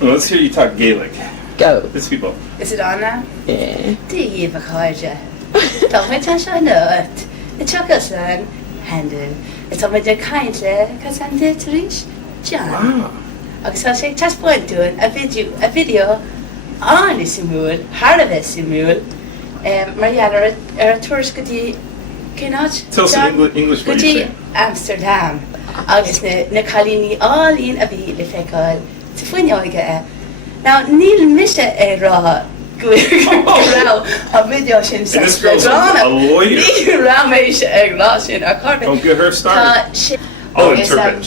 Well, let's hear you talk Gaelic. Go. These people. Is it on now? Yeah. Díomh a cháide. Tá muid an seo nuat. I tuchas an handle. It's on my de kainte, cos an de Trish John. Wow. Agus tá sé tas pointún a video an is simúil, Harvest simúil. Mariana a tourist gotí Kenach. Tell us in English what you say. Amsterdam. Agus na chalíní álín a bhí le feicáil sa fuineoige e. Now, níl miste rá rá a video sin sa a lawyer. Ní rá mééis ag lá sin a carpet. Don't get her started. Oh, interpret.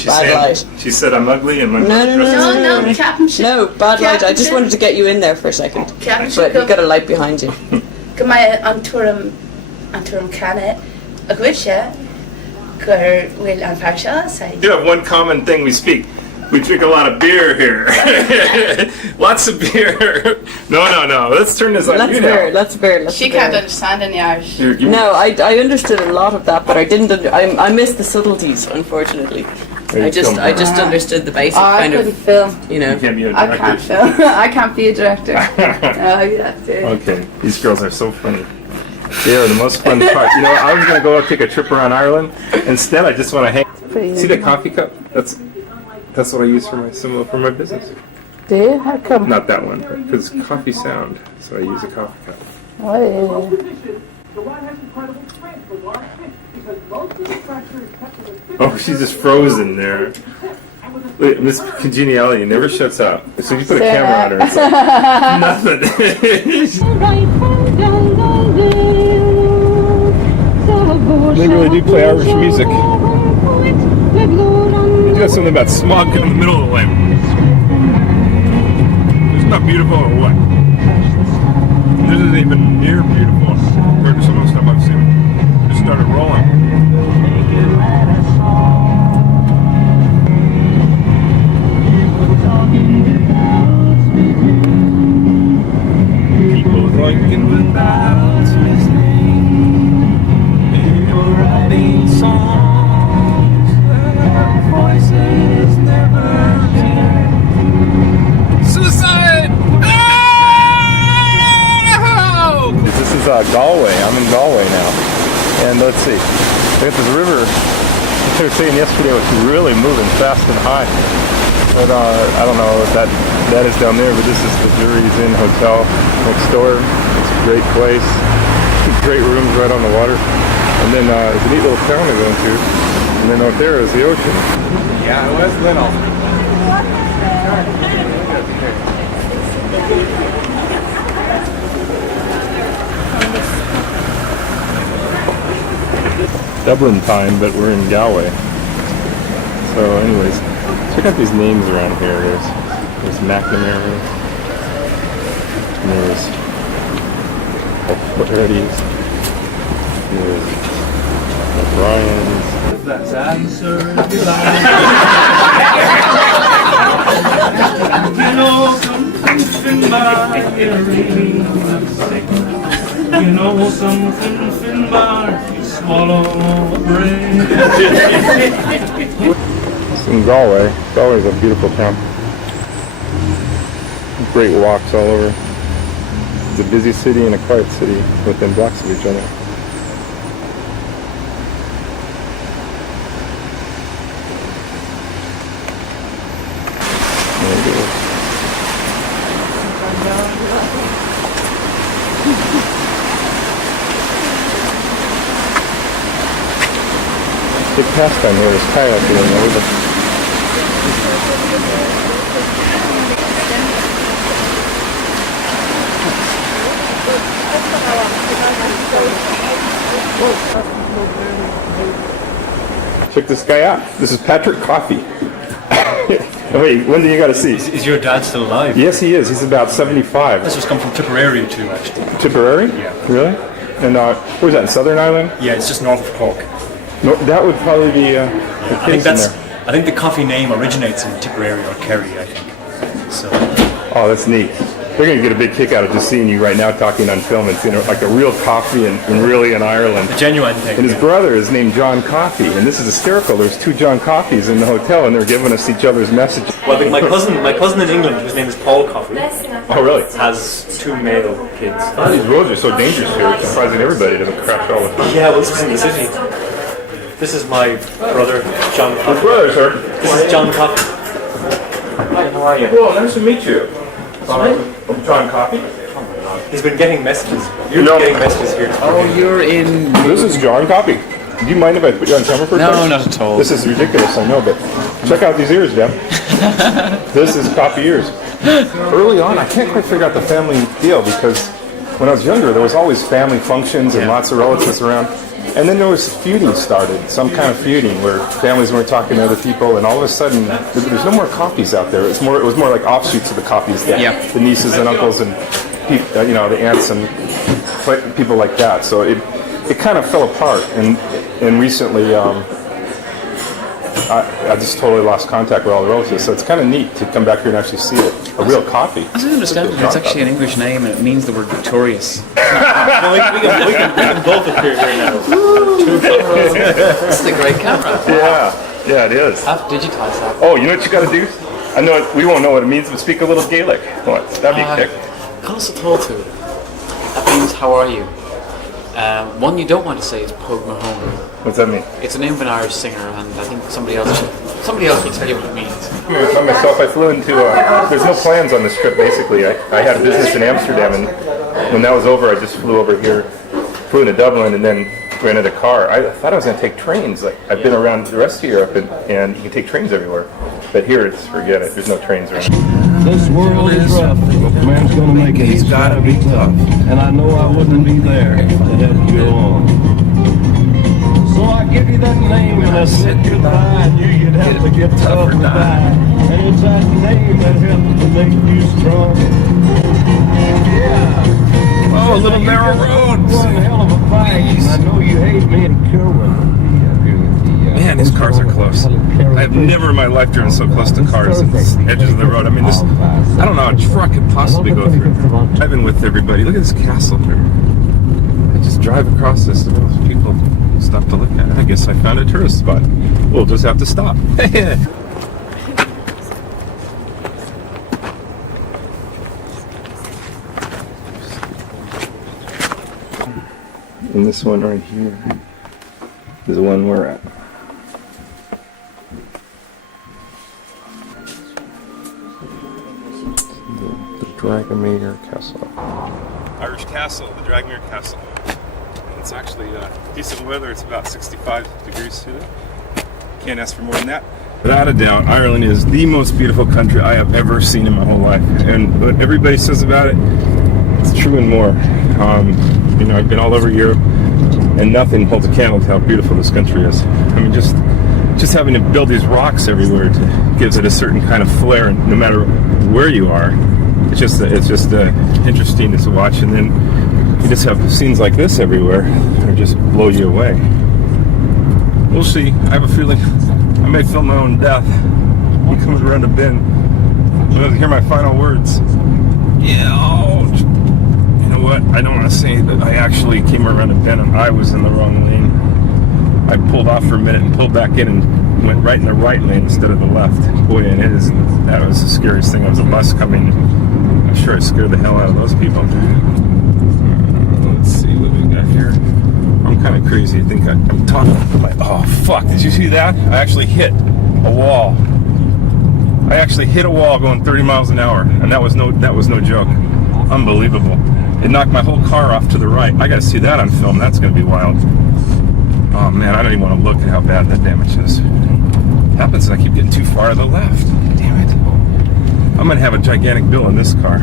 She said I'm ugly and my No, Captain. No, bad light. I just wanted to get you in there for a second. Captain, but you've got a light behind you. Go my an tuaim canna a gcuise gur bhfuil an fear seo sa. You have one common thing we speak. We drink a lot of beer here. Lots of beer. No. Let's turn this on you now. Let's beer. She can't understand any Irish. No, I understood a lot of that, but I didn't. I missed the subtleties, unfortunately. I just understood the basic kind of. Film. You know. You can't be a director. I can't film. I can't be a director. Okay, these girls are so funny. They are the most fun part. You know, I was gonna go take a trip around Ireland. Instead, I just want to hang. See the coffee cup? That's what I use for my symbol for my business. Do you? How come? Not that one, because coffee sound. So I use a coffee cup. Oh, she's just frozen there. Look, Miss Congeniality never shuts up. So if you put a camera on her, it's like nothing. They really do play Irish music. They do have something about smog in the middle of the lane. It's not beautiful or what? This isn't even near beautiful compared to some of the stuff I've seen. Just started rolling. People drinking without listening. People writing songs. Their voices never hear. Suicide! Oh! This is Galway. I'm in Galway now. And let's see. Look at this river. They were saying yesterday it was really moving fast and high. But I don't know if that is down there, but this is the Jury's Inn Hotel next door. It's a great place. Great rooms right on the water. And then it's a neat little town to go into. And then out there is the ocean. Yeah, it was little. Dublin time, but we're in Galway. So anyways, check out these names around here. There's McNamara. And there's O'Flaherty's. There's O'Brien's. That's answer. You know something about you know something Finbar. Swallow a brain. It's in Galway. Galway's a beautiful town. Great walks all over. It's a busy city and a quiet city within blocks of each other. There it is. Big pastime here is kayaking over the Check this guy out. This is Patrick Coffey. Wait, when do you got to see? Is your dad still alive? Yes, he is. He's about 75. This was come from Tipperary too, actually. Tipperary? Yeah. Really? And where's that, in Southern Ireland? Yeah, it's just north of Cork. No, that would probably be the case in there. I think the coffee name originates in Tipperary or Kerry, I think. So. Oh, that's neat. they're going to get a big kick out of just seeing you right now talking on film and seeing like a real coffee and really in Ireland. A genuine thing. And his brother is named John Coffey, and this is hysterical. There's 2 John Coffeys in the hotel, and they're giving us each other's messages. Well, my cousin in England, whose name is Paul Coffey, Oh, really? has 2 male kids. Oh, these roads are so dangerous here. It's surprising everybody doesn't crash all the time. Yeah, well, this is in the city. This is my brother, John Your Coffey. brother, sir. This is John Coffey. Hi, how are you? Well, nice to meet you. John Coffey? He's been getting messages. You've been getting messages here. Oh, you're in... This is John Coffey. Do you mind if I put you on camera for a No, second? not at all. This is ridiculous, I know, but check out these ears, Deb. This is Coffey ears. Early on, I can't quite figure out the family deal because when I was younger, there was always family functions and lots of relatives around. And then there was feuding started, some kind of feuding where families weren't talking to other people, and all of a sudden, there's no more Coffeys out there. It was more like offshoots of the Coffeys, the nieces and uncles and the aunts and people like that. So it kind of fell apart, and recently I just totally lost contact with all the relatives. So it's kind of neat to come back here and actually see it, a real Coffey. As I understand it, it's actually an English name and it means the word victorious. No, we can both appear here now. This is a great camera. Yeah, it is. I've digitized that. Oh, you know what you got to do? I know we won't know what it means, but speak a little Gaelic. That'd be quick. Close to talk to. That means how are you? One you don't want to say is Pug Mahone. What's that mean? It's a name of an Irish singer, and I think somebody else will tell you what it means. By myself, I flew into. There's no plans on this trip. Basically, I had business in Amsterdam, and when that was over, I just flew over here, flew into Dublin, and then rented a car. I thought I was going to take trains. Like I've been around the rest of Europe, and you can take trains everywhere. But here, forget it. There's no trains around. This world is rough, but man's gonna make it. He's gotta be tough. And I know I wouldn't be there to help you along. So I give you that name and I said goodbye. I knew you'd have to get tough or die. And it's that name that helps to make you strong. Yeah. Oh, a little narrow road. One hell of a fight. And I know you hate me and Kerwin. Man, these cars are close. I've never in my life driven so close to cars at the edges of the road. I mean, I don't know how a truck could possibly go through. I've been with everybody. Look at this castle here. I just drive across this and those people stop to look at it. I guess I found a tourist spot. We'll just have to stop. And this one right here is the one we're at. The Dragomir Castle. Irish Castle, the Dragomir Castle. And it's actually decent weather. It's about 65 degrees today. Can't ask for more than that. Without a doubt, Ireland is the most beautiful country I have ever seen in my whole life. And what everybody says about it, it's true and more. I've been all over Europe, and nothing holds a candle to how beautiful this country is. I mean, just having to build these rocks everywhere gives it a certain kind of flair, no matter where you are. It's just interesting to watch, and then you just have scenes like this everywhere that just blow you away. We'll see. I have a feeling I may film my own death. I'm coming around a bend. I'm going to hear my final words. You know what? I don't want to say that I actually came around a bend and I was in the wrong lane. I pulled off for a minute and pulled back in and went right in the right lane instead of the left. Boy, that was the scariest thing. There was a bus coming. I'm sure I scared the hell out of those people. Let's see what we got here. I'm kind of crazy. I think I'm talking. Oh, fuck. Did you see that? I actually hit a wall. I actually hit a wall going 30 miles an hour, and that was no joke. Unbelievable. It knocked my whole car off to the right. I gotta see that on film. That's gonna be wild. Oh man, I don't even want to look at how bad that damage is. It happens that I keep getting too far to the left. Damn it. I'm gonna have a gigantic bill in this car.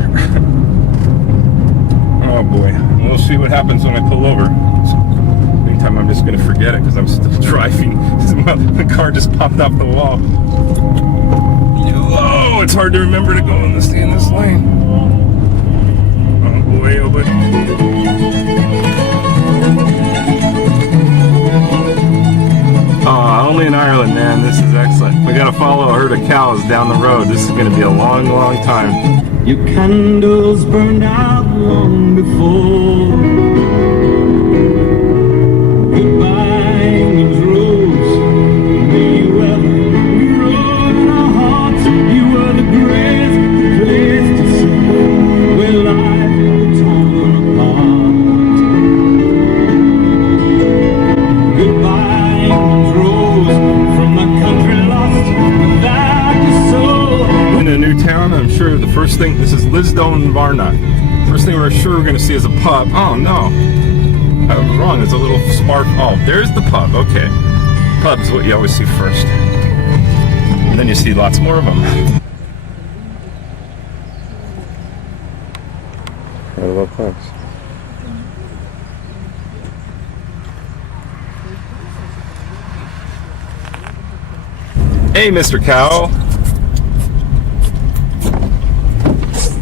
Oh boy. We'll see what happens when I pull over. Meantime, I'm just gonna forget it because I'm still driving. The car just popped off the wall. Oh, it's hard to remember to go in this lane. Oh boy, oh boy. I don't only in Ireland, man. This is excellent. We gotta follow a herd of cows down the road. This is gonna be a long, long time. Your candles burned out long before. Goodbye, Rose. May you ever grow in our hearts. You were the greatest place to sit where life was torn apart. Goodbye, Rose, from a country lost without your soul. In a new town, I'm sure the first thing, this is Lisdon Varna. First thing we're sure we're gonna see is a pub. Oh no, I was wrong, there's a little spark. Oh, there's the pub, okay. Pub is what you always see first. And then you see lots more of them. I love pubs. Hey, Mr. Cow.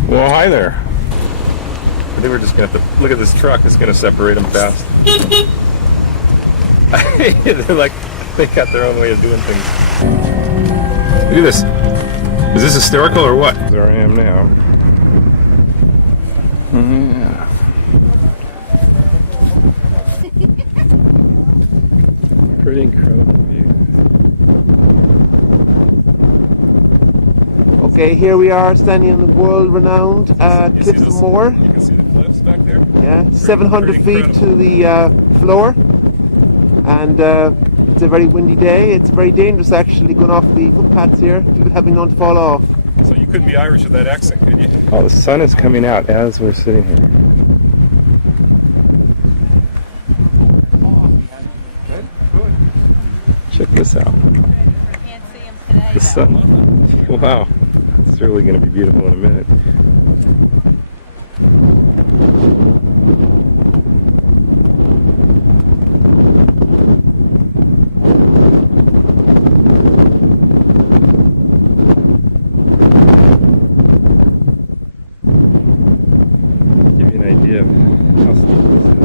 Well, hi there. I think we're just gonna have to look at this truck. It's gonna separate them fast. They're like, they got their own way of doing things. Look at this. Is this hysterical or what? There I am now. Yeah. Pretty incredible view. Okay, here we are standing on the world-renowned You Cliffs see of this? Moher. You can see the cliffs back there. Yeah, 700 pretty feet to the floor, and it's a very windy day. It's very dangerous actually going off the footpaths here. People have been known to fall off. So you couldn't be Irish with that accent, could you? Oh, the sun is coming out as we're sitting here. Check this out. Can't see him today. The sun. Wow. It's really going to be beautiful in a minute. Give you an idea of how steep this is.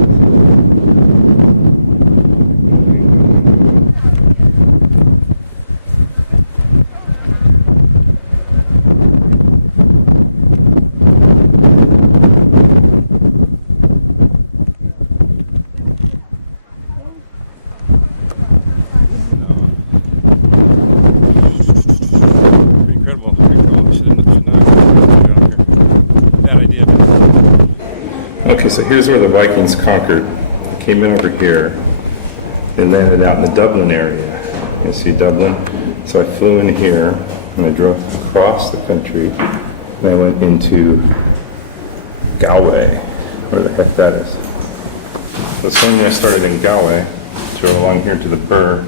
Incredible. Should not have out here. Bad idea. Okay, so here's where the Vikings conquered. They came in over here. They landed out in the Dublin area. You see Dublin? So I flew in here and I drove across the country and I went into Galway, where the heck that is. So suddenly I started in Galway, drove along here to the Burr,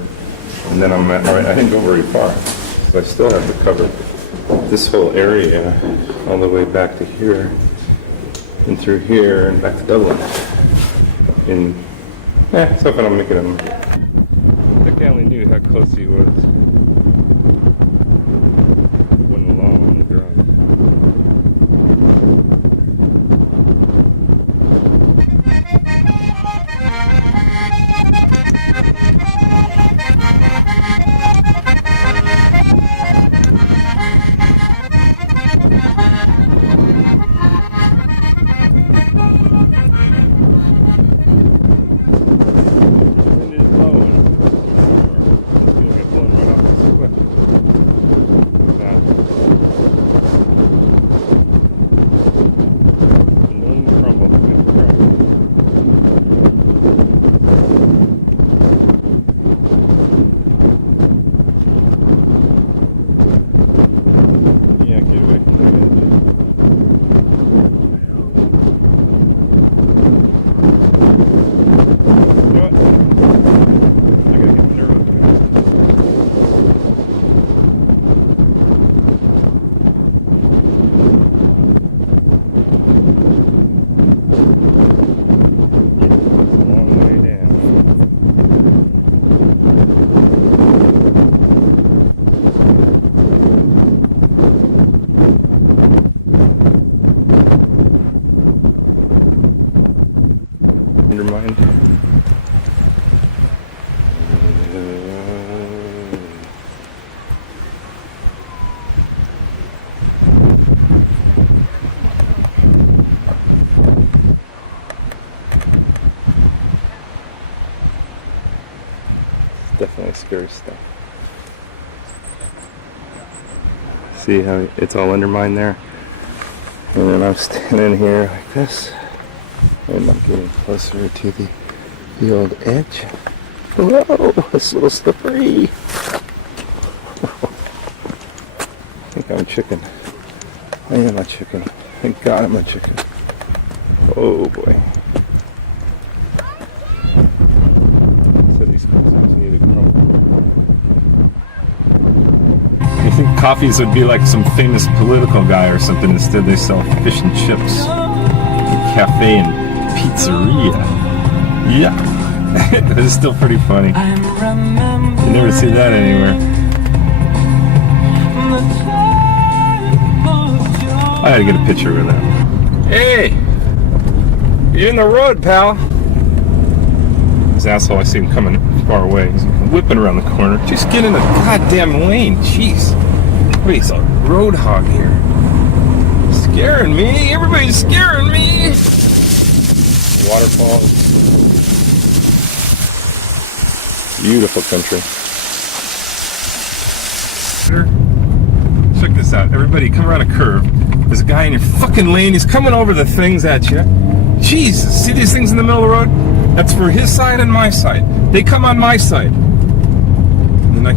and then I'm at, all right, I didn't go very far. So I still have to cover this whole area all the way back to here and through here and back to Dublin. So if I don't make it, I think I only knew how close he was. One long drive. Wind is blowing. It's gonna get blown right off this cliff. That. And then crumble. It's gonna crumble. Yeah, get away from the edge. You know what? I gotta get nervous. It's a long way down. Undermined. scary stuff. See how it's all undermined there? And then I'm standing here like this. And I'm getting closer to the old edge. Whoa, it's a little slippery. I think I'm a chicken. I am a chicken. Thank God I'm a chicken. Oh boy. So these coffees need to crumble. You think coffees would be like some famous political guy or something? Instead they sell fish and chips. Cafe and pizzeria. Yeah. It's still pretty funny. You never see that anywhere. I had to get a picture with that. Hey! You're in the road, pal! This asshole, I see him coming far away. He's whipping around the corner. Just get in the goddamn lane, jeez. Wait, he's a road hog here. Scaring me! Everybody's scaring me! Waterfalls. Beautiful country. Check this out. Everybody come around a curve. There's a guy in your fucking lane. He's coming over the things at you. Jesus, see these things in the middle of the road? That's for his side and my side. They come on my side. And then I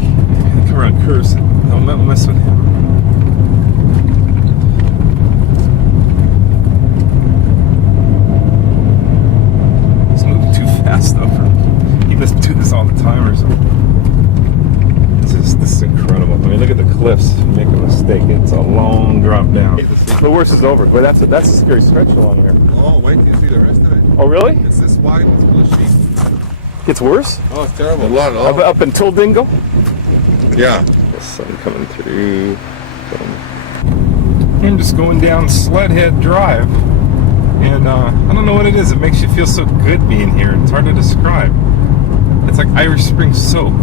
come around curves. Don't mess with him. He's moving too fast though. He doesn't do this all the time or something. This is incredible. I mean, look at the cliffs. Make a mistake. It's a long drop down. The worst is over. But that's a scary stretch along here. Oh, wait till you see the rest of it. Oh, really? It's this wide. It's full of sheep. Gets worse? Oh, it's terrible. A lot. Oh. Up until Dingle? Yeah. The sun coming through. I'm just going down Sledhead Drive. And I don't know what it is. It makes you feel so good being here. It's hard to describe. It's like Irish Spring soap.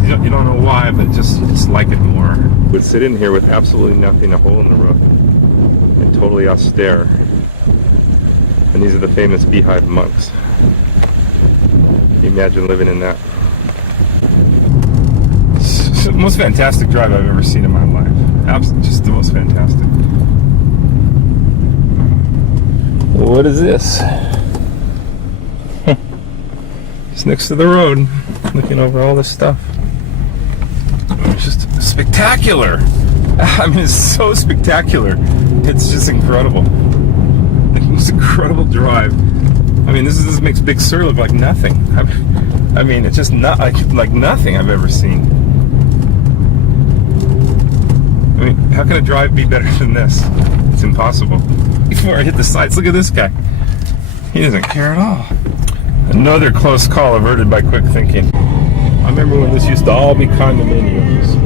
You don't know why, but you just like it more. Would sit in here with absolutely nothing, a hole in the roof, and totally austere. And these are the famous beehive monks. Can you imagine living in that? It's the most fantastic drive I've ever seen in my life. Absolutely, just the most fantastic. What is this? It's next to the road, looking over all this stuff. It's just spectacular. I mean, it's so spectacular. It's just incredible. The most incredible drive. I mean, this makes Big Sur look like nothing. I mean, it's just not like nothing I've ever seen. I mean, how can a drive be better than this? It's impossible. Before I hit the sides, look at this guy. He doesn't care at all. Another close call averted by quick thinking. I remember when this used to all be condominiums.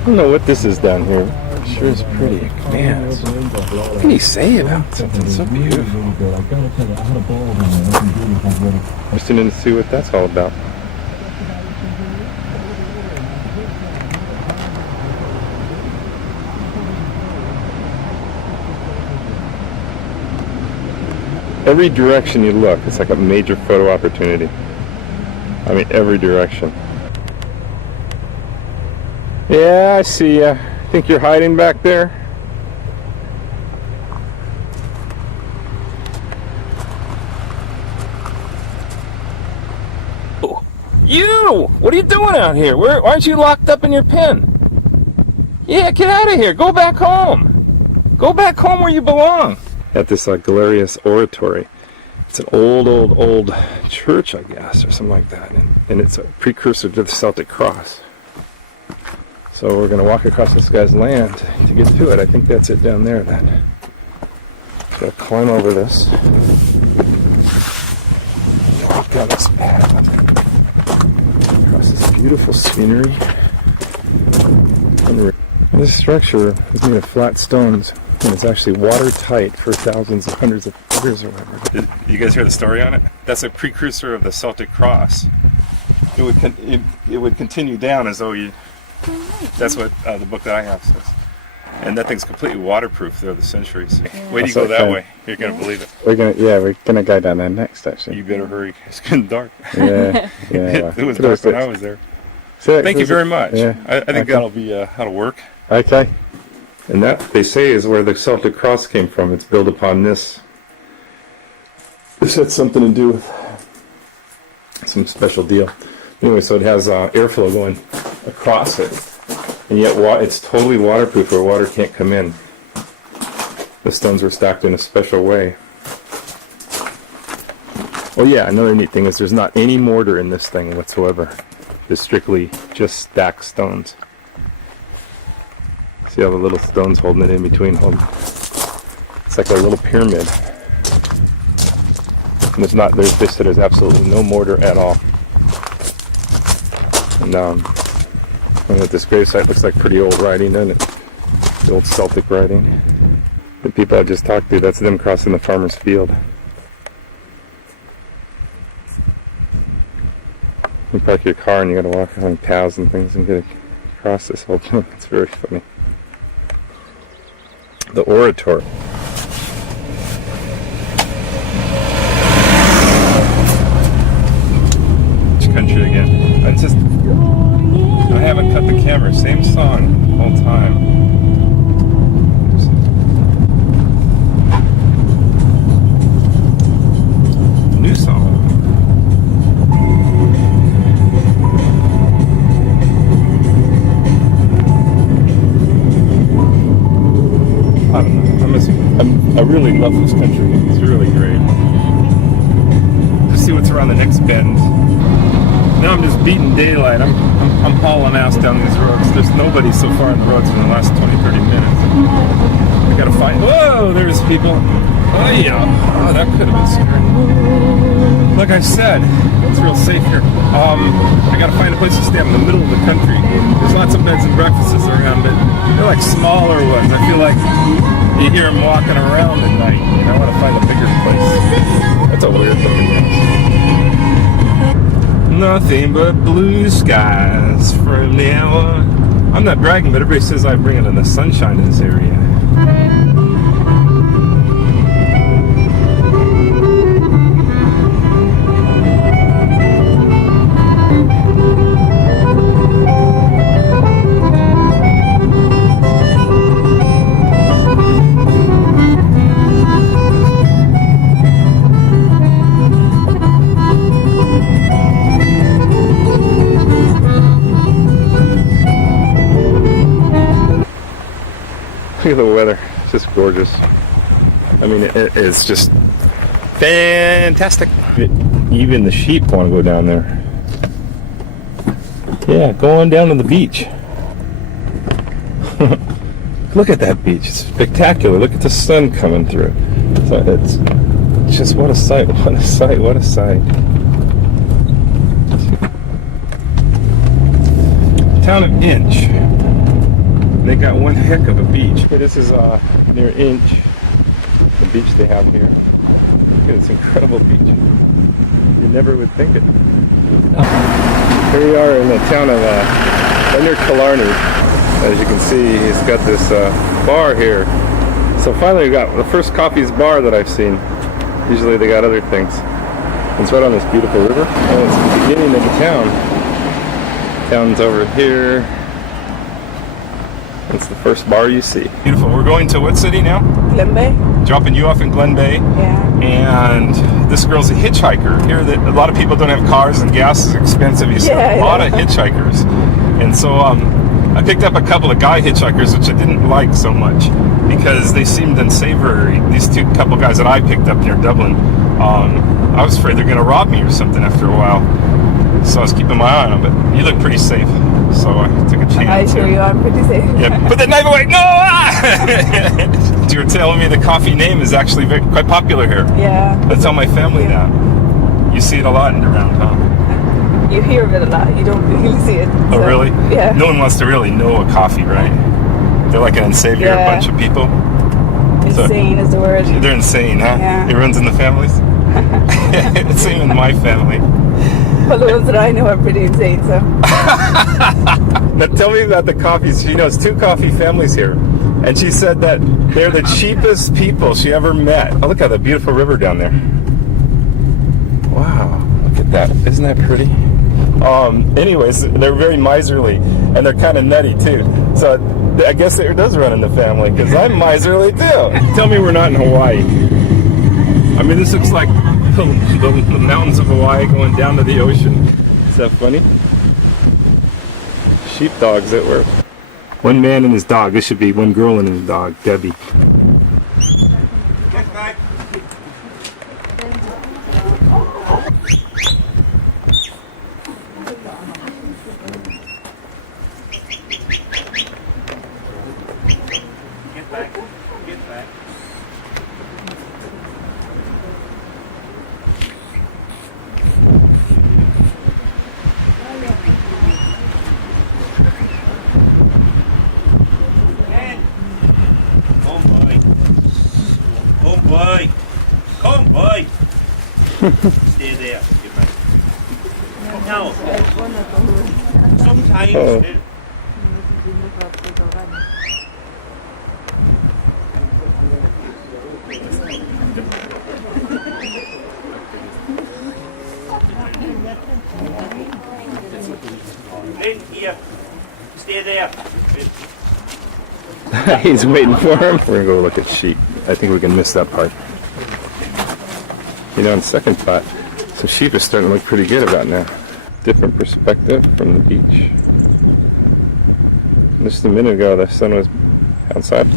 I don't know what this is down here. It sure is pretty. Man, what can you say about something so beautiful? Interested to see what that's all about. Every direction you look, it's like a major photo opportunity. I mean, every direction. Yeah, I see ya. Think you're hiding back there? Oh, you! What are you doing out here? Why aren't you locked up in your pen? Yeah, get out of here. Go back home. Go back home where you belong. At this Galerius Oratory. It's an old church, I guess, or something like that. And it's a precursor to the Celtic Cross. So we're going to walk across this guy's land to get to it. I think that's it down there then. Got to climb over this. Walk down this path. Across this beautiful scenery. And this structure is made of flat stones. And it's actually watertight for thousands of hundreds of years or whatever. Did you guys hear the story on it? That's a precursor of the Celtic Cross. It would continue down as though you. That's what the book that I have says. And that thing's completely waterproof through the centuries. Wait till you That's go that okay. way. You're going to believe it. We're gonna go down there next, actually. You better hurry. It's getting dark. Yeah, yeah. It was dark when I was there. Thank you very much. Yeah. I think that'll work. Okay. And that, they say, is where the Celtic cross came from. It's built upon this. This had something to do with some special deal. Anyway, so it has airflow going across it. And yet it's totally waterproof where water can't come in. The stones were stacked in a special way. Oh yeah, another neat thing is there's not any mortar in this thing whatsoever. It's strictly just stacked stones. See all the little stones holding it in between. It's like a little pyramid. And they said there's absolutely no mortar at all. And this gravesite looks like pretty old writing, doesn't it? The old Celtic writing. The people I just talked to, that's them crossing the farmer's field. You park your car and you gotta walk along paths and things and get across this whole thing. It's very funny. The oratory. Which country again? I haven't cut the camera. Same song the whole time. New song. I don't know. I really love this country. It's really great. Just see what's around the next bend. Now I'm just beating daylight. I'm hauling ass down these roads. There's nobody so far on the roads in the last 20-30 minutes. I gotta find. Whoa, there's people. Oh yeah. Oh, that could have been scary. Like I said, it's real safe here. I gotta find a place to stay. I'm in the middle of the country. There's lots of beds and breakfasts around, but they're like smaller ones. I feel like you hear them walking around at night. And I want to find a bigger place. That's a weird looking place. Nothing but blue skies from now on. I'm not bragging, but everybody says I bring in the sunshine in this area. Look at the weather, it's just gorgeous. I mean, it's just fantastic. Even the sheep want to go down there. Yeah, go on down to the beach. Look at that beach, it's spectacular. Look at the sun coming through. So it's just, what a sight, what a sight, what a sight. Town of Inch. They got one heck of a beach. This is near Inch, the beach they have here. Look at this incredible beach. You never would think it. Here we are in the town of near Killarney. As you can see, he's got this bar here. So finally we got the first coffee's bar that I've seen. Usually they got other things. It's right on this beautiful river. And it's the beginning of the town. Town's over here. It's the first bar you see. Beautiful. We're going to what city now? Glen Bay. Dropping you off in Glen Bay. Yeah. And this girl's a hitchhiker. Here, that a lot of people don't have cars and gas is expensive. You see a lot of hitchhikers. And so I picked up a couple of guy hitchhikers, which I didn't like so much because they seemed unsavory. These couple guys that I picked up near Dublin, I was afraid they're going to rob me or something after a while. So I was keeping my eye on them, but you look pretty safe. So I took a chance. I assure you I'm pretty safe. Yeah, put that knife away! No! Ah! You were telling me the coffee name is actually quite popular here. Yeah. Let's tell my family that. You see it a lot around, huh? You hear of it a lot. You don't really see it. Oh, so, really? Yeah. No one wants to really know a coffee, right? They're like an unsavory bunch of people. Insane is the word. They're insane, huh? Yeah. It runs in the families? Same in my family. Well, the ones that I know are pretty insane, so. Now tell me about the coffees. She knows 2 coffee families here. And she said that they're the cheapest people she ever met. Oh, look at that beautiful river down there. Wow, look at that. Isn't that pretty? Anyways, they're very miserly, and they're kind of nutty too. So I guess it does run in the family, because I'm miserly too. Tell me we're not in Hawaii. I mean, this looks like the mountains of Hawaii going down to the ocean. Is that funny? Sheepdogs at work. One man and his dog. This should be one girl and his dog, Debbie. Come boy. Stay there. Now, sometimes. In here. Stay there. He's waiting for him. We're gonna go look at sheep. I think we can miss that part. You know, on second thought, some sheep is starting to look pretty good about now. Different perspective from the beach. Just a minute ago, the sun was outside.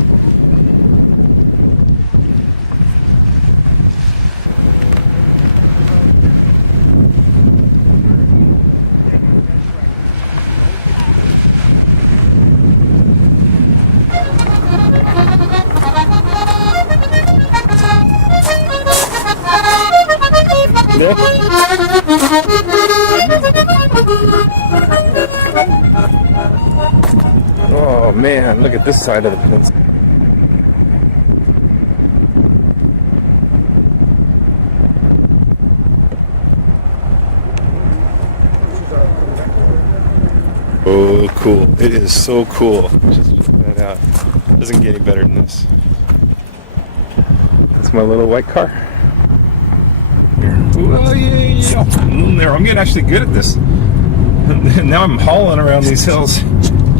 Oh man, look at this side of the peninsula. Oh, cool. It is so cool. Just check that out. Doesn't get any better than this. That's my little white car. Oh, yeah. There, I'm getting actually good at this. Now I'm hauling around these hills.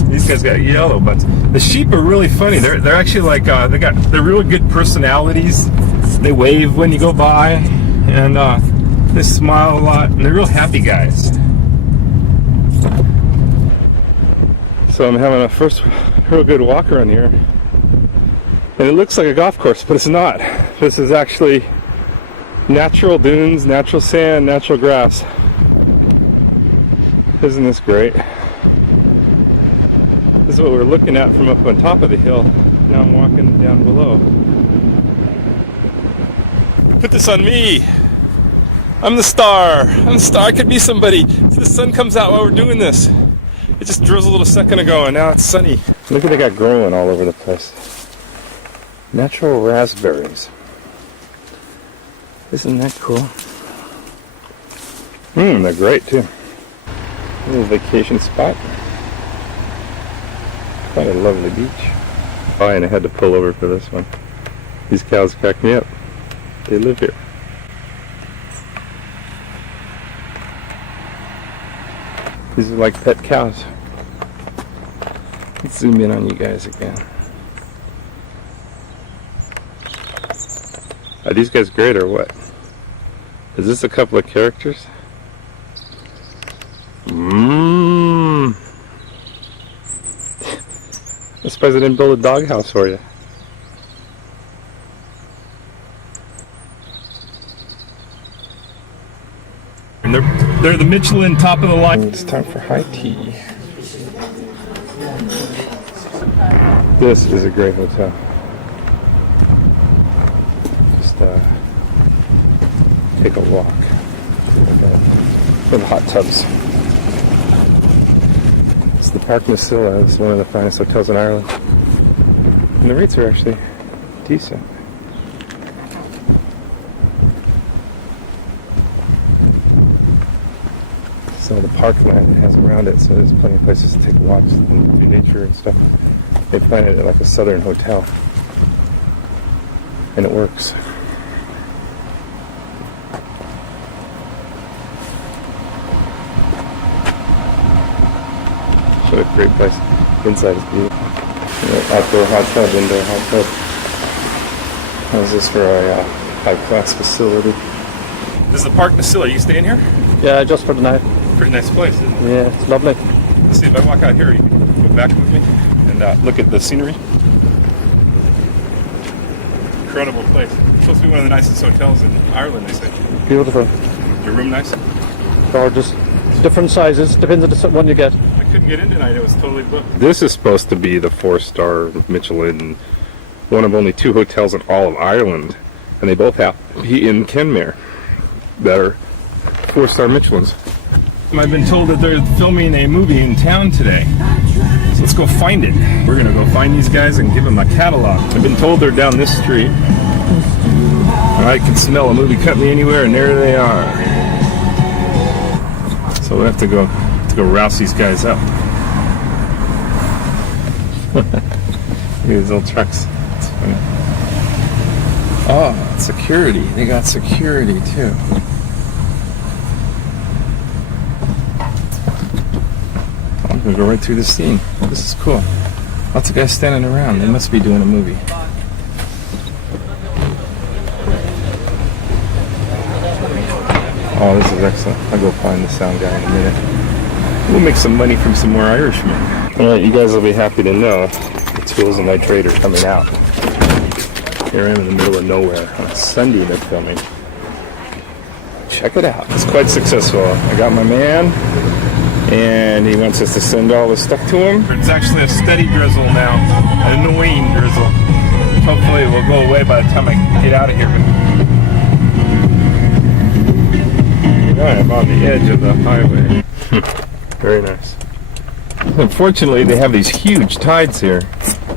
These guys got yellow butts. The sheep are really funny. They're actually like they're really good personalities. They wave when you go by, and they smile a lot, and they're real happy guys. So I'm having a first real good walk around here, and it looks like a golf course, but it's not. This is actually natural dunes, natural sand, natural grass. Isn't this great? This is what we're looking at from up on top of the hill. Now I'm walking down below. Put this on me. I'm the star. I'm the star. I could be somebody. So the sun comes out while we're doing this. It just drizzled a second ago and now it's sunny. Look what they got growing all over the place. Natural raspberries. Isn't that cool? They're great too. A little vacation spot. Quite a lovely beach. Oh, and I had to pull over for this one. These cows crack me up. They live here. These are like pet cows. Let's zoom in on you guys again. Are these guys great or what? Is this a couple of characters? I'm surprised I didn't build a doghouse for you. And they're the Michelin top of the line. It's time for high tea. This is a great hotel. Just take a walk. With the hot tubs. It's the Park Nasilla. It's one of the finest hotels in Ireland. And the rates are actually decent. So the parkland it has around it, so there's plenty of places to take walks and do nature and stuff. They plan it like a southern hotel. And it works. What a great place. Inside is beautiful. Outdoor hot tub, indoor hot tub. How's this for a high-class facility? This is the park facility. You staying here? Yeah, just for the night. Pretty nice place, isn't it? Yeah, it's lovely. Let's see, if I walk out here, you can go back with me and look at the scenery. Incredible place. It's supposed to be one of the nicest hotels in Ireland, they say. Beautiful. Your room nice? Gorgeous. Different sizes, depends on the one you get. I couldn't get in tonight, it was totally booked. This is supposed to be the 4-star Michelin, one of only 2 hotels in all of Ireland. And they both have to be in Kenmare that are 4-star Michelins. I've been told that they're filming a movie in town today. So let's go find it. We're gonna go find these guys and give them a catalog. I've been told they're down this street. And I can smell a movie company anywhere, and there they are. So we have to go rouse these guys up. Look at these little trucks. It's funny. Oh, security. They got security too. I'm gonna go right through the scene. This is cool. Lots of guys standing around. They must be doing a movie. Oh, this is excellent. I'll go find the sound guy in a minute. We'll make some money from some more Irishmen. Alright, you guys will be happy to know the tools of my trade are coming out. Here I am in the middle of nowhere. On Sunday they're filming. Check it out. It's quite successful. I got my man, and he wants us to send all the stuff to him. It's actually a steady drizzle now. An annoying drizzle. Hopefully it will go away by the time I get out of here. I'm on the edge of the highway. Very nice. Unfortunately, they have these huge tides here.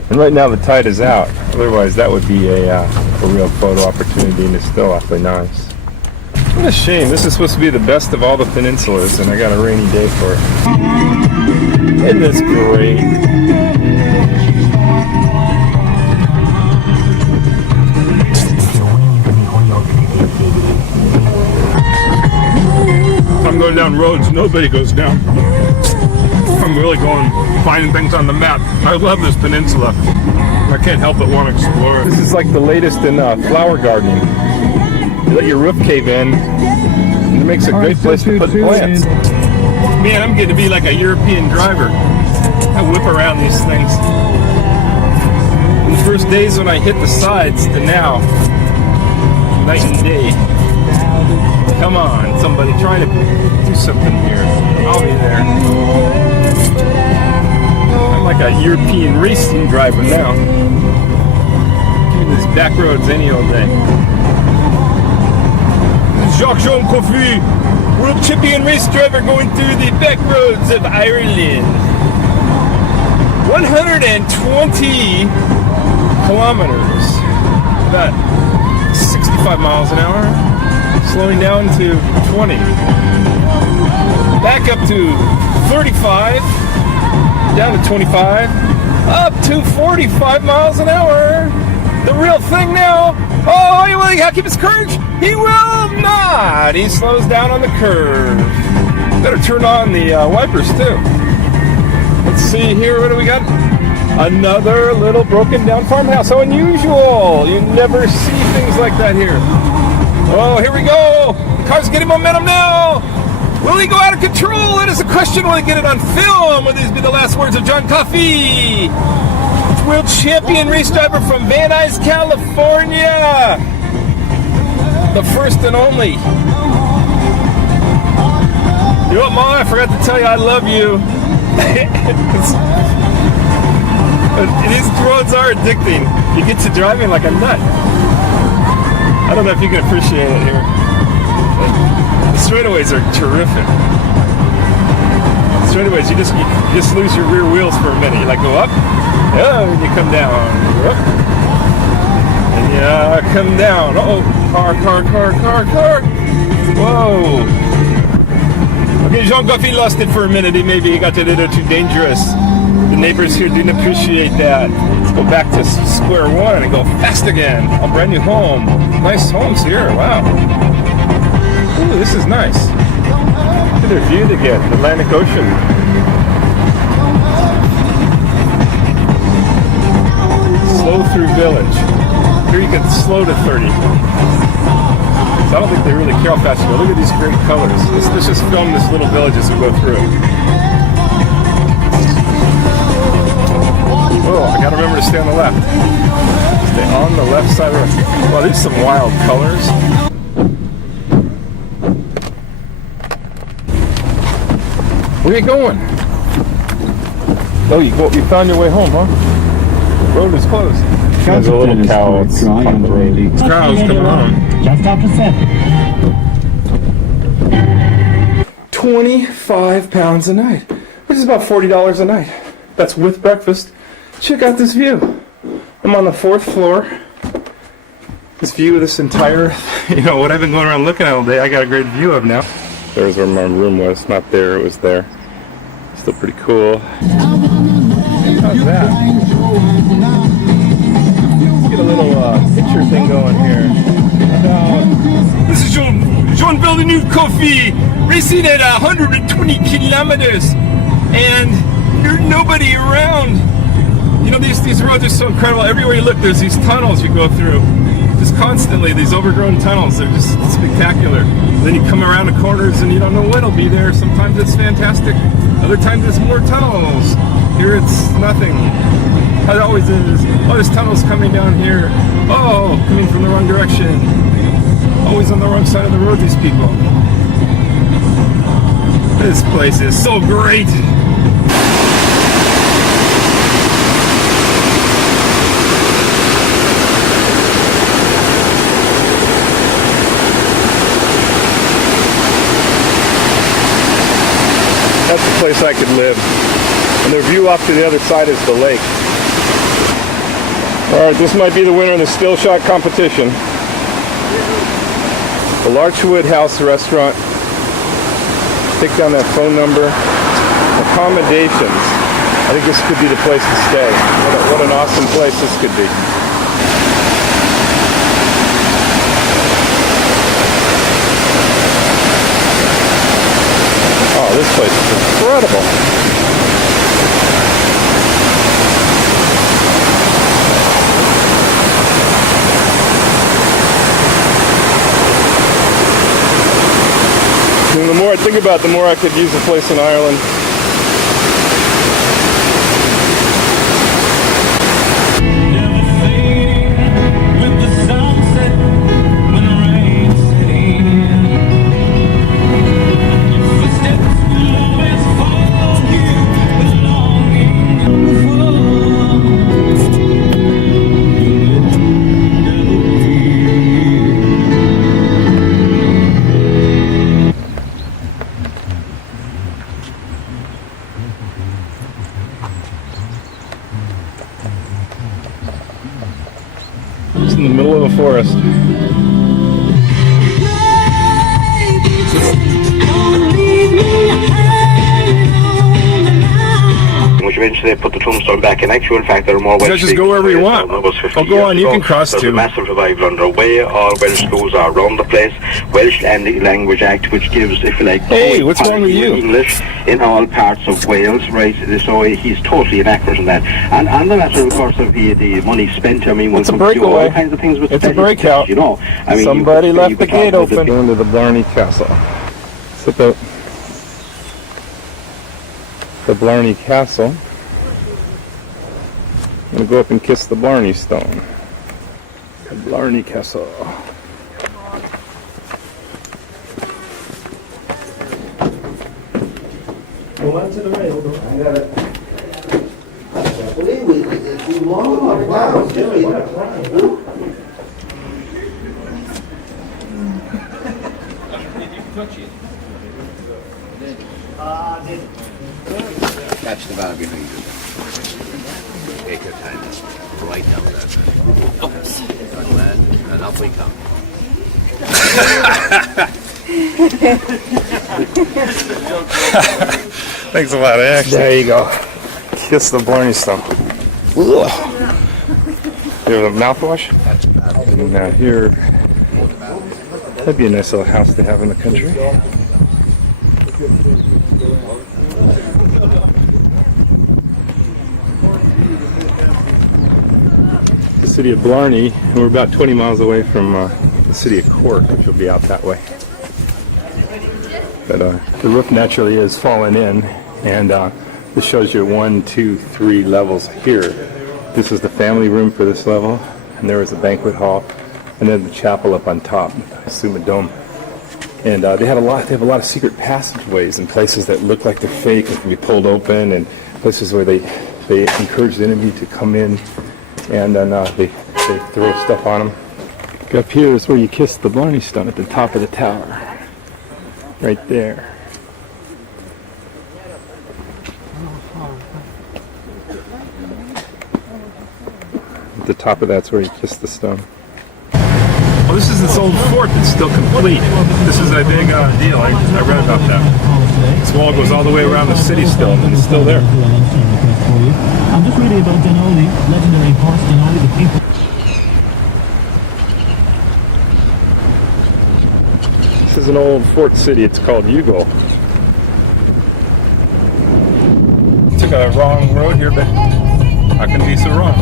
And right now the tide is out. Otherwise, that would be a real photo opportunity, and it's still awfully nice. What a shame. This is supposed to be the best of all the peninsulas, and I got a rainy day for it. Isn't this great? I'm going down roads nobody goes down. I'm really going finding things on the map. I love this peninsula. I can't help but want to explore it. This is like the latest in flower gardening. You let your roof cave in, and it makes a great place to put plants. Man, I'm getting to be like a European driver. I whip around these things. In the first days when I hit the sides to now, night and day. Come on, somebody try to do something here. I'll be there. I'm like a European racing driver now. Give me these back roads any old day. Jacques-Jean Coffey, world champion race driver going through the back roads of Ireland. 120 kilometers. About 65 miles an hour. Slowing down to 20. Back up to 35. Down to 25. Up to 45 miles an hour. The real thing now. Oh, will he keep his courage? He will not. He slows down on the curve. Better turn on the wipers too. Let's see here. What do we got? Another little broken down farmhouse. How unusual. You never see things like that here. Oh, here we go! The car's getting momentum now! Will he go out of control? It is a question. Will he get it on film? Will these be the last words of John Coffey? World champion race driver from Van Nuys, California! The first and only. You know what, Mom? I forgot to tell you I love you. These roads are addicting. You get to driving like a nut. I don't know if you can appreciate it here. But the straightaways are terrific. Straightaways, you just lose your rear wheels for a minute. You like go up, oh, and you come down. You're up, and you come down. Uh-oh, car. Whoa. Okay, Jean Coffey lost it for a minute. Maybe he got a little too dangerous. The neighbors here didn't appreciate that. Let's go back to square one and go fast again. A brand new home. Nice homes here. Wow. Ooh, this is nice. Look at their view they get. The Atlantic Ocean. Slow through village. Here you can slow to 30. So I don't think they really care how fast you go. Look at these great colors. Let's just film this little village as we go through. Oh, I gotta remember to stay on the left. Stay on the left side of the road. Wow, these are some wild colors. Where are you going? Oh, you found your way home, huh? The road is closed. There's a little cow. It's cows coming home. Just after 7. 25 pounds a night, which is about $40 a night. That's with breakfast. Check out this view. I'm on the 4th floor. This view of this entire, what I've been going around looking at all day, I got a great view of now. There's where my room was. Not there, it was there. Still pretty cool. How's that? Let's get a little picture thing going here. This is Jean Villeneuve Coffee, racing at 120 kilometers, and there's nobody around. These roads are so incredible. Everywhere you look, there's these tunnels you go through. Just constantly, these overgrown tunnels. They're just spectacular. Then you come around the corners and you don't know what'll be there. Sometimes it's fantastic. Other times it's more tunnels. Here it's nothing. As it always is. Oh, there's tunnels coming down here. Oh, coming from the wrong direction. Always on the wrong side of the road, these people. This place is so great. That's the place I could live. And the view off to the other side is the lake. Alright, this might be the winner in the still shot competition. The Larchwood House Restaurant. Take down that phone number. Accommodations. I think this could be the place to stay. What an awesome place this could be. Oh, this place is incredible. And the more I think about it, the more I could use a place in Ireland. In the middle of a forest. Which eventually put the tombstone back. In actual fact, there are more Welsh. Just go wherever you want. Oh, go on, you can cross too. There's a massive revival underway. All Welsh schools are around the place. Welsh and the Language Act, which gives, if you like, hey, what's wrong with you? English in all parts of Wales, right? So he's totally inaccurate in that. And on the matter, of course, of the money spent, I mean, it's a breakaway. All kinds of things with it's a breakout. I mean, somebody left the gate open. Going to the Blarney Castle. It's about the Blarney Castle. I'm gonna go up and kiss the Blarney Stone. The Blarney Castle. Go on to the rail. I got it. Catch the valve behind you. Take your time. Right down there. Oops. Good man. And off we come. Thanks a lot, Ash. There you go. Kiss the Blarney Stone. Ugh. You have a mouthwash? And now here, that'd be a nice little house to have in the country. The city of Blarney, and we're about 20 miles away from the city of Cork, which will be out that way. But the roof naturally is fallen in, and this shows you 1, 2, 3 levels here. This is the family room for this level, and there is a banquet hall, and then the chapel up on top, I assume a dome. And they have a lot of secret passageways and places that look like they're fake and can be pulled open, and places where they encourage the enemy to come in, and then they throw stuff on them. Up here is where you kiss the Blarney Stone at the top of the tower. Right there. At the top of that's where you kiss the stone. Well, this is this old fort that's still complete. This is a big deal. I read about that. This wall goes all the way around the city still, and it's still there. I'm just reading about Denali, legendary horse Denali, the people. This is an old fort city. It's called Youghal. Took a wrong road here, but how can it be so wrong?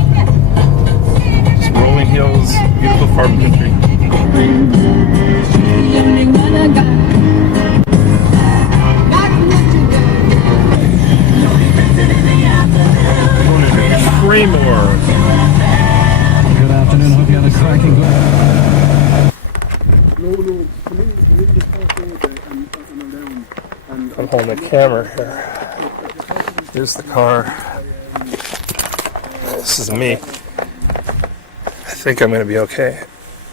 Just rolling hills, beautiful farm country. Going into Fraymore. Good afternoon. Hope you had a cracking good. I'm holding the camera here. Here's the car. This is me. I think I'm going to be okay.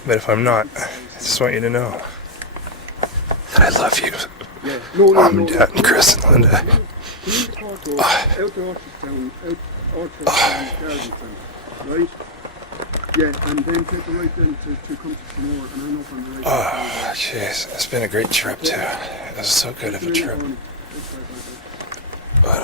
But if I'm not, I just want you to know that I love you. Mom and Dad and Chris and Linda. Yeah, and then take the right then to come to some more, and I know if I'm the right. Oh, jeez. It's been a great trip, too. It was so good of a trip. But,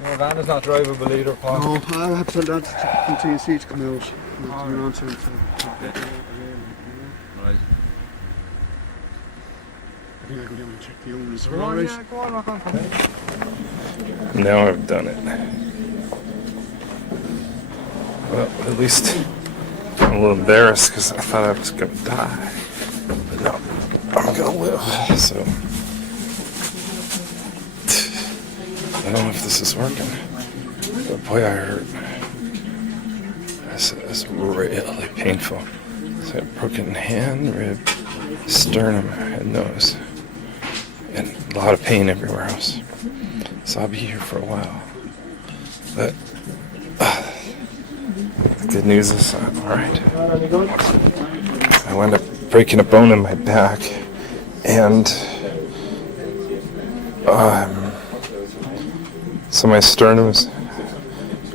No, van is not drivable either, Paul. No, I have to tell that from TNC to come out. Right. I think I'll go down and check the owners. Go on, yeah, go on, come on. now I've done it. Well, at least I'm a little embarrassed because I thought I was going to die. But no, I'm going to live. So I don't know if this is working. But boy, I hurt. This is really painful. So I have broken hand, rib, sternum, and nose. And a lot of pain everywhere else. So I'll be here for a while. But the good news is I'm alright. I wound up breaking a bone in my back. And so my sternums,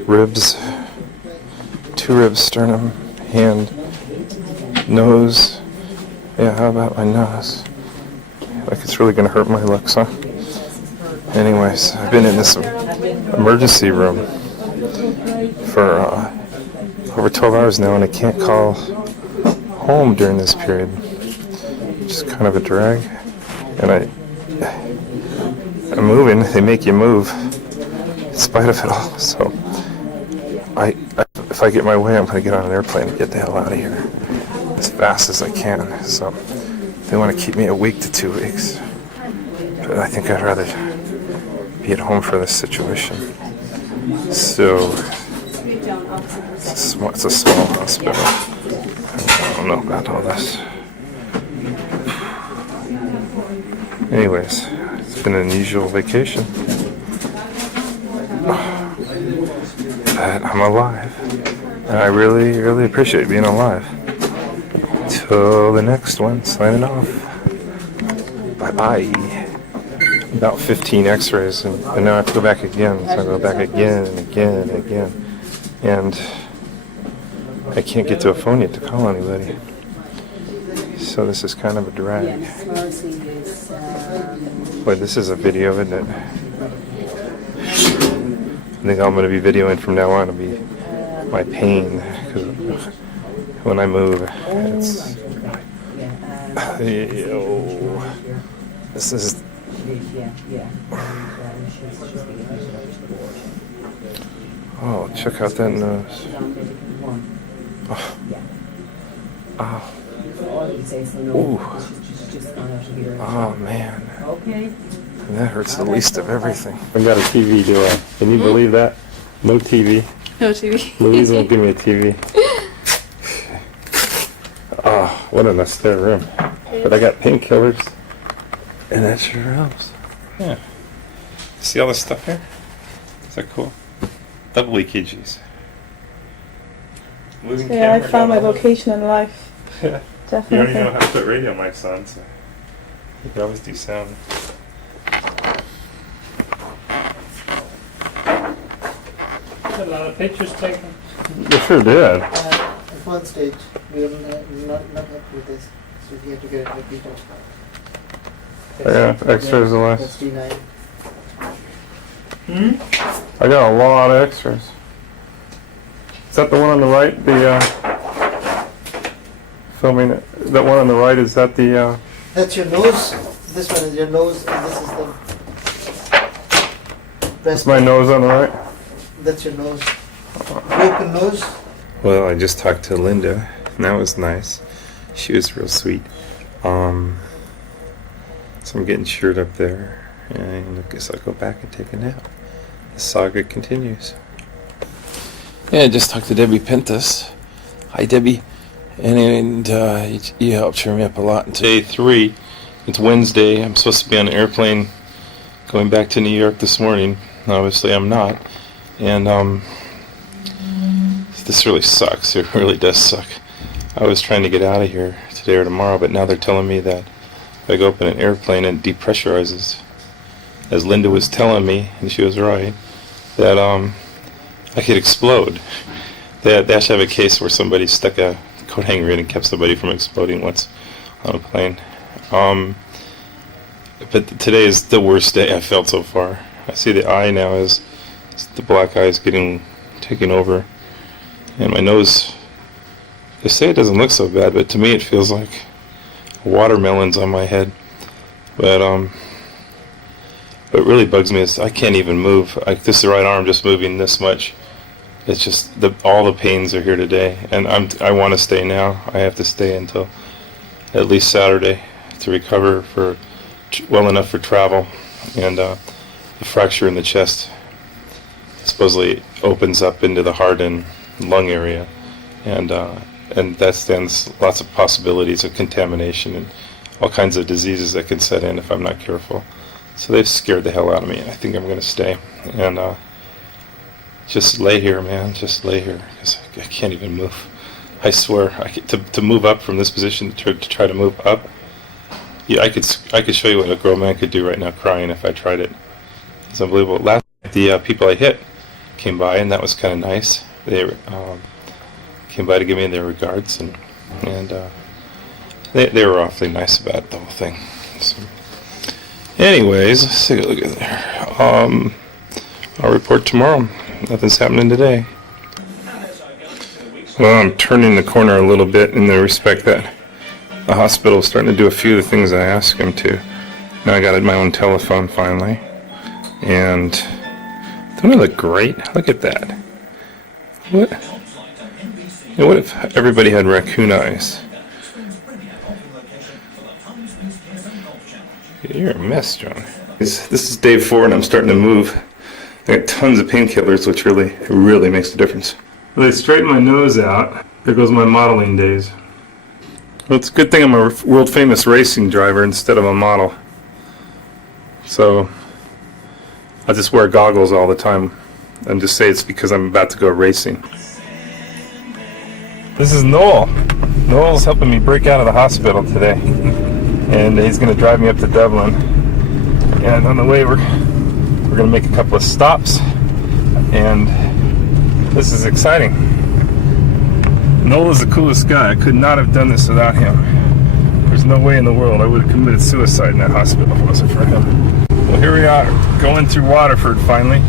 ribs, 2 ribs, sternum, hand, nose. Yeah, how about my nose? Like it's really gonna hurt my looks, huh? Anyways, I've been in this emergency room for over 12 hours now, and I can't call home during this period. Just kind of a drag. And I'm moving. They make you move in spite of it all. So if I get my way, I'm going to get on an airplane and get the hell out of here as fast as I can. So they want to keep me a week to 2 weeks. But I think I'd rather be at home for this situation. So it's a small hospital. I don't know about all this. Anyways, it's been an unusual vacation. But I'm alive. And I really, really appreciate being alive. Till the next one, signing off. Bye-bye. about 15 x-rays, and now I have to go back again. So I go back again and again and again. And I can't get to a phone yet to call anybody. So this is kind of a drag. Boy, this is a video, isn't it? I think I'm going to be videoing from now on. It'll be my pain, because when I move, it's... This is... Oh, check out that nose. Oh. Oh. Ooh. Oh, man. And that hurts the least of everything. I've got a TV, do I? Can you believe that? No TV. No TV. Louise won't give me a TV. Oh, what an austere room. But I got painkillers, and that sure helps. Yeah. See all this stuff here? Is that cool? Double EKGs. Yeah, I found my vocation in life. Yeah. Definitely. You already know how to put radio mics on, so you can always do sound. A lot of pictures taken. You sure did. At one stage, we were not happy with this, so we had to get it repeated. Yeah, extras the last. That's D9. I got a lot of extras. Is that the one on the right? The filming it. That one on the right, is that the? That's your nose. This one is your nose, and this is the breast. That's my nose on the right. That's your nose. Broken nose. Well, I just talked to Linda, and that was nice. She was real sweet. So I'm getting cheered up there, and I guess I'll go back and take a nap. The saga continues. Yeah, I just talked to Debbie Pentas. Hi, Debbie. And you helped cheer me up a lot. And today, 3, it's Wednesday. I'm supposed to be on an airplane going back to New York this morning. Obviously, I'm not. And this really sucks. It really does suck. I was trying to get out of here today or tomorrow, but now they're telling me that if I go up in an airplane and depressurizes, as Linda was telling me, and she was right, that I could explode. They actually have a case where somebody stuck a coat hanger in and kept somebody from exploding once on a plane. But today is the worst day I've felt so far. I see the eye now is the black eye is taking over, and my nose. They say it doesn't look so bad, but to me it feels like watermelons on my head. But what really bugs me is I can't even move. This is the right arm just moving this much. It's just all the pains are here today, and I want to stay now. I have to stay until at least Saturday to recover for well enough for travel. And the fracture in the chest supposedly opens up into the heart and lung area, and that stands lots of possibilities of contamination and all kinds of diseases that can set in if I'm not careful. So they've scared the hell out of me, and I think I'm going to stay and just lay here, man. Just lay here, because I can't even move. I swear, to move up from this position to try to move up. Yeah, I could show you what a grown man could do right now, crying if I tried it. It's unbelievable. Last night, the people I hit came by, and that was kind of nice. They came by to give me their regards, and they were awfully nice about the whole thing. So, anyways, let's take a look at there. I'll report tomorrow. Nothing's happening today. Well, I'm turning the corner a little bit in the respect that the hospital is starting to do a few of the things I asked them to. Now I got my own telephone finally, and don't it look great? Look at that. What? What if everybody had raccoon eyes? You're a mess, John. This is day 4, and I'm starting to move. I got tons of painkillers, which really makes a difference. Well, they straightened my nose out. There goes my modeling days. Well, it's a good thing I'm a world-famous racing driver instead of a model. So I just wear goggles all the time and just say it's because I'm about to go racing. This is Noel. Noel's helping me break out of the hospital today, and he's going to drive me up to Dublin. And on the way, we're going to make a couple of stops, and this is exciting. Noel is the coolest guy. I could not have done this without him. There's no way in the world I would have committed suicide in that hospital if it wasn't for him. Well, here we are, going through Waterford finally.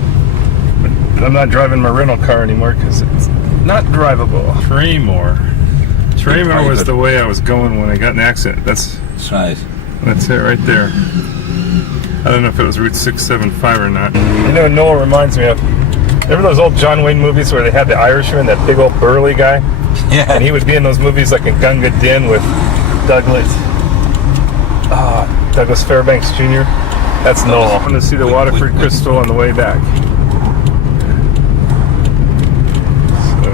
But I'm not driving my rental car anymore because it's not drivable. Tremor was the way I was going when I got in an accident. That's right. That's it right there. I don't know if it was Route 675 or not. You know, Noel reminds me of, remember those old John Wayne movies where they had the Irishman, that big old burly guy? Yeah. And he would be in those movies like in Gunga Din with Douglas Fairbanks Jr. That's Noel. I'm going to see the Waterford Crystal on the way back. So,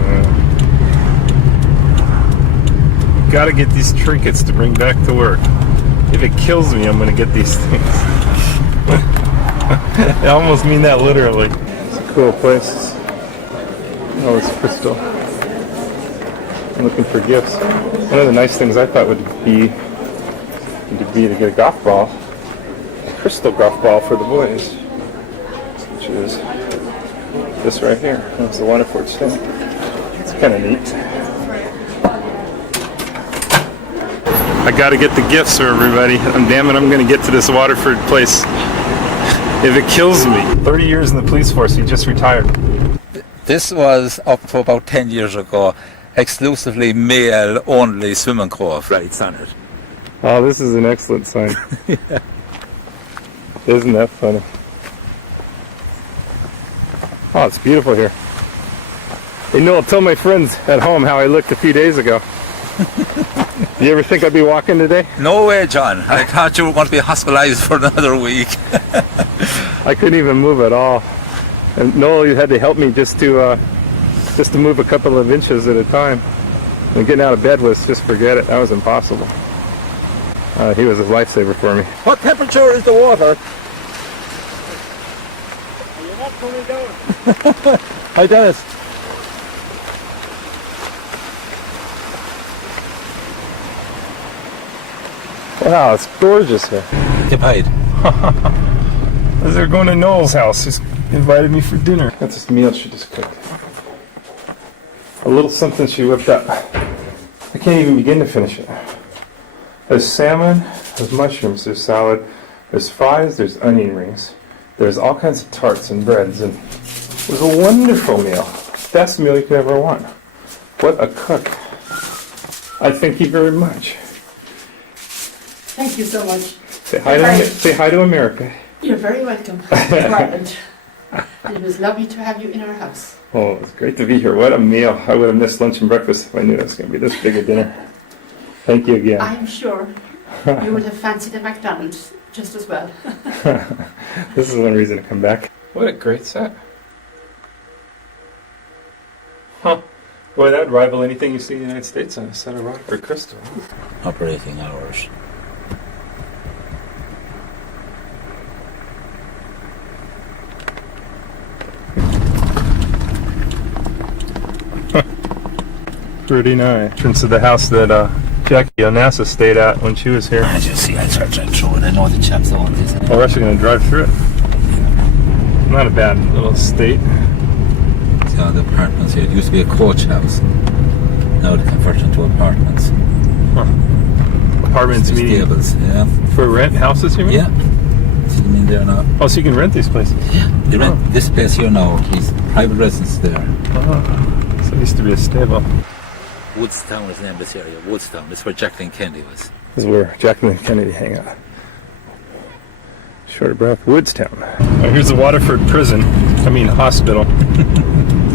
gotta get these trinkets to bring back to work. If it kills me, I'm going to get these things. I almost mean that literally. It's a cool place. Oh, it's crystal. I'm looking for gifts. One of the nice things I thought would be to get a golf ball, a crystal golf ball for the boys, which is this right here. That's the Waterford stamp. It's kind of neat. I got to get the gifts for everybody. Damn it, I'm going to get to this Waterford place. If it kills me. 30 years in the police force. He just retired. This was up to about 10 years ago. Exclusively male-only swimming cove rights on it. Oh, this is an excellent sign. Yeah. Isn't that funny? Oh, it's beautiful here. Hey, Noel, tell my friends at home how I looked a few days ago. Do you ever think I'd be walking today? No way, John. I thought you were going to be hospitalized for another week. I couldn't even move at all. And Noel, you had to help me just to move a couple of inches at a time. And getting out of bed was just forget it. That was impossible. He was a lifesaver for me. What temperature is the water? You're not coming down. Hi, Dennis. Wow, it's gorgeous here. Divide. As they're going to Noel's house. He's invited me for dinner. That's this meal she just cooked. A little something she whipped up. I can't even begin to finish it. There's salmon, there's mushrooms, there's salad, there's fries, there's onion rings, there's all kinds of tarts and breads, and it was a wonderful meal. Best meal you could ever want. What a cook. I thank you very much. Thank you so much. Say hi to America. You're very welcome to Ireland. It was lovely to have you in our house. Oh, it's great to be here. What a meal. I would have missed lunch and breakfast if I knew it was going to be this big a dinner. Thank you again. I am sure you would have fancied a McDonald's just as well. This is one reason to come back. What a great set. Huh. Boy, that would rival anything you see in the United States on a set of rock or crystal. Operating hours. Pretty nice. Entrance to the house that Jackie Onassa stayed at when she was here. I just see I start trying through it. I know the chaps don't want this. Well, we're actually going to drive through it. Not a bad little estate. See all the apartments here. It used to be a coach house. Now they converted into apartments. Huh. Apartments meaning stables, yeah. For rent houses, you mean? Yeah. See them in there now. Oh, so you can rent these places? Yeah. They rent this place here now. He's private residence there. Oh. So it used to be a stable. Woodstown is named this area. Woodstown. This is where Jacqueline Kennedy was. This is where Jacqueline Kennedy hang out. Short of breath, Woodstown. Oh, here's the Waterford prison. I mean hospital.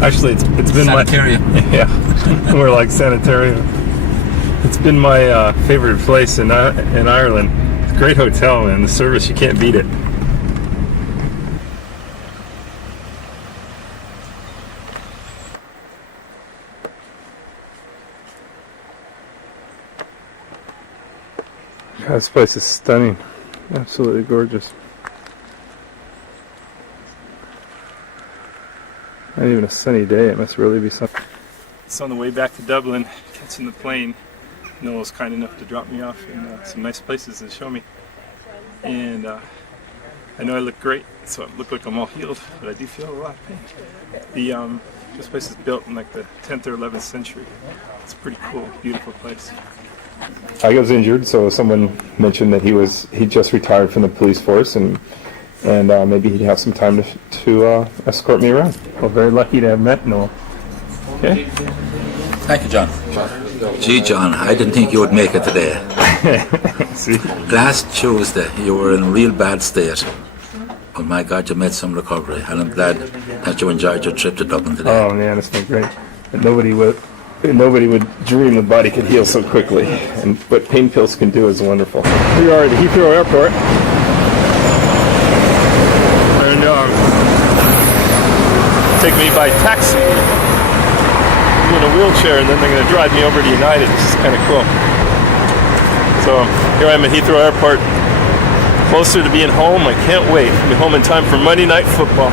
Actually, it's been sanitarium. Yeah, we're like sanitarium. It's been my favorite place in Ireland. It's a great hotel, man. The service, you can't beat it. God, this place is stunning. Absolutely gorgeous. Not even a sunny day. It must really be something. It's on the way back to Dublin, catching the plane. Noel was kind enough to drop me off in some nice places and show me. And I know I look great, so I look like I'm all healed, but I do feel a lot of pain. This place is built in like the 10th or 11th century. It's a pretty cool, beautiful place. I was injured, so someone mentioned that he just retired from the police force, and maybe he'd have some time to escort me around. Well, very lucky to have met Noel. Okay. Thank you, John. Gee, John, I didn't think you would make it today. See? Last Tuesday, you were in a real bad state. But my God, you made some recovery, and I'm glad that you enjoyed your trip to Dublin today. Oh man, it's been great. But nobody would dream the body could heal so quickly. And what pain pills can do is wonderful. We are at Heathrow Airport. And take me by taxi in a wheelchair, and then they're going to drive me over to United. This is kind of cool. So here I am at Heathrow Airport, closer to being home. I can't wait. I'll be home in time for Monday Night Football.